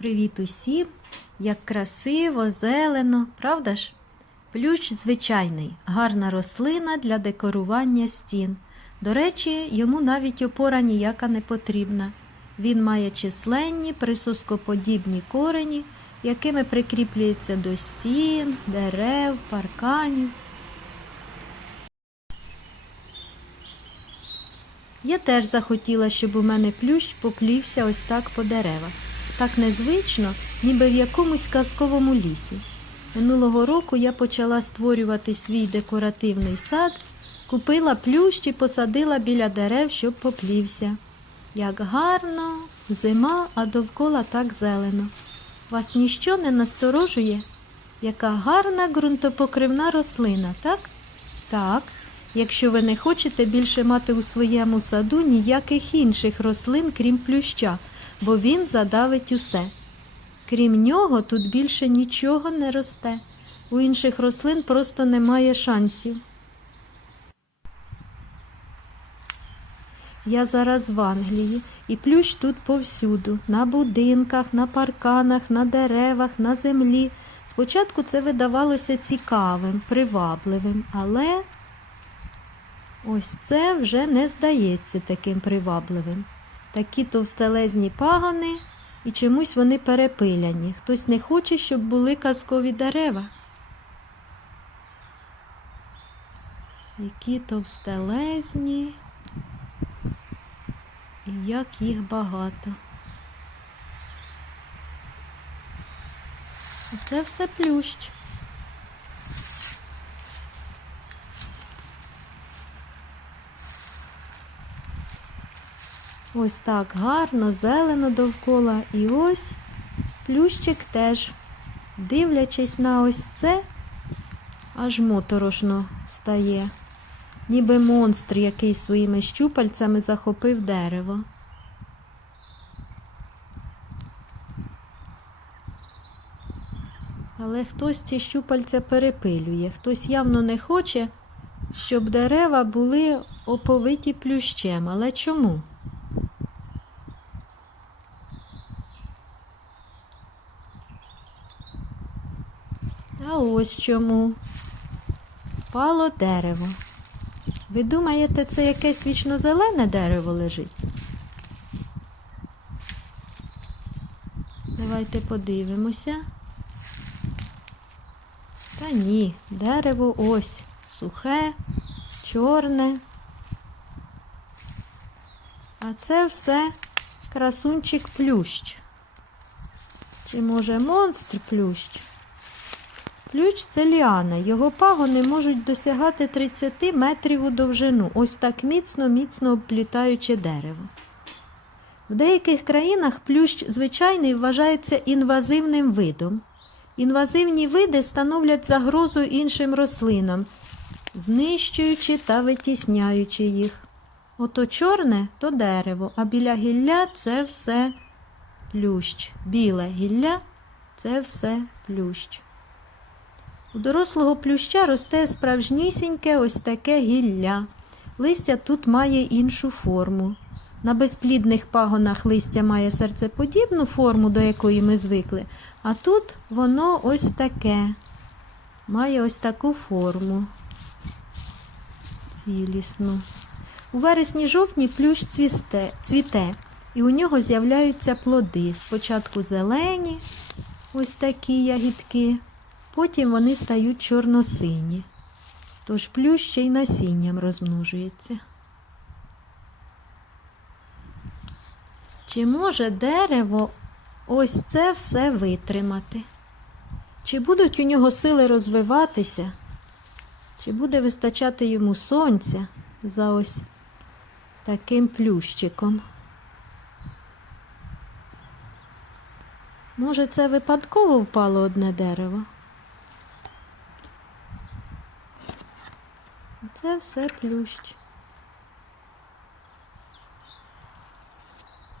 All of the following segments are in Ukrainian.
Привіт усім! Як красиво, зелено, правда ж? Плющ звичайний, гарна рослина для декорування стін. До речі, йому навіть опора ніяка не потрібна. Він має численні присоскоподібні корені, якими прикріплюється до стін, дерев, парканів. Я теж захотіла, щоб у мене плющ поплівся ось так по деревах. Так незвично, ніби в якомусь казковому лісі. Минулого року я почала створювати свій декоративний сад, купила плющ і посадила біля дерев, щоб поплівся. Як гарно, зима, а довкола так зелено. Вас ніщо не насторожує? Яка гарна ґрунтопокривна рослина, так? Так, якщо ви не хочете більше мати у своєму саду ніяких інших рослин, крім плюща, бо він задавить усе. Крім нього, тут більше нічого не росте. У інших рослин просто немає шансів. Я зараз в Англії, і плющ тут повсюду, на будинках, на парканах, на деревах, на землі. Спочатку це видавалося цікавим, привабливим, але ось це вже не здається таким привабливим. Такі товстелезні пагони, і чомусь вони перепиляні. Хтось не хоче, щоб були казкові дерева. Які товстелезні, і як їх багато. І Це все плющ. Ось так гарно, зелено довкола. І ось плющик теж, дивлячись на ось це, аж моторошно стає, ніби монстр, який своїми щупальцями захопив дерево. Але хтось ці щупальця перепилює, хтось явно не хоче, щоб дерева були оповиті плющем. Але чому? А ось чому. Впало дерево. Ви думаєте, це якесь вічнозелене дерево лежить? Давайте подивимося. Та ні, дерево ось сухе, чорне. А це все красунчик плющ. Чи може монстр плющ? Плющ це ліана. Його пагони можуть досягати 30 метрів у довжину, ось так міцно-міцно обплітаючи дерево. В деяких країнах плющ звичайний вважається інвазивним видом. Інвазивні види становлять загрозу іншим рослинам, знищуючи та витісняючи їх. Ото чорне то дерево, а біля гілля це все плющ. Біле гілля це все плющ. У дорослого плюща росте справжнісіньке ось таке гілля. Листя тут має іншу форму. На безплідних пагонах листя має серцеподібну форму, до якої ми звикли, а тут воно ось таке, має ось таку форму. Цілісну. У вересні-жовтні плющ цвісте, цвіте, і у нього з'являються плоди. Спочатку зелені, ось такі ягідки, потім вони стають чорносині. Тож плющ ще й насінням розмножується. Чи може дерево ось це все витримати? Чи будуть у нього сили розвиватися? Чи буде вистачати йому сонця за ось таким плющиком? Може, це випадково впало одне дерево? Це все плющ.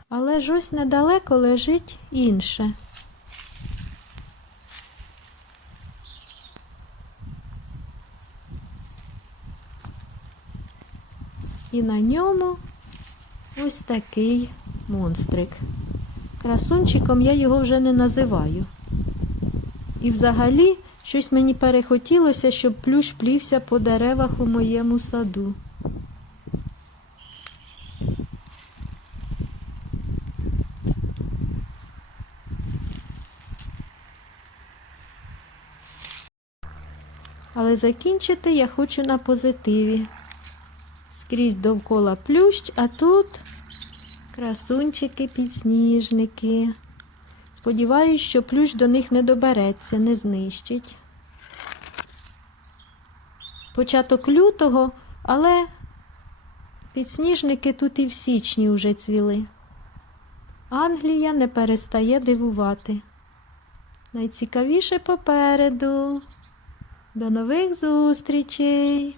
Але ж ось недалеко лежить інше. І на ньому ось такий монстрик. Красунчиком я його вже не називаю. І взагалі щось мені перехотілося, щоб плющ плівся по деревах у моєму саду. Але закінчити я хочу на позитиві. Скрізь довкола плющ, а тут красунчики, підсніжники. Сподіваюсь, що плющ до них не добереться, не знищить. Початок лютого, але підсніжники тут і в січні вже цвіли. Англія не перестає дивувати. Найцікавіше попереду. До нових зустрічей!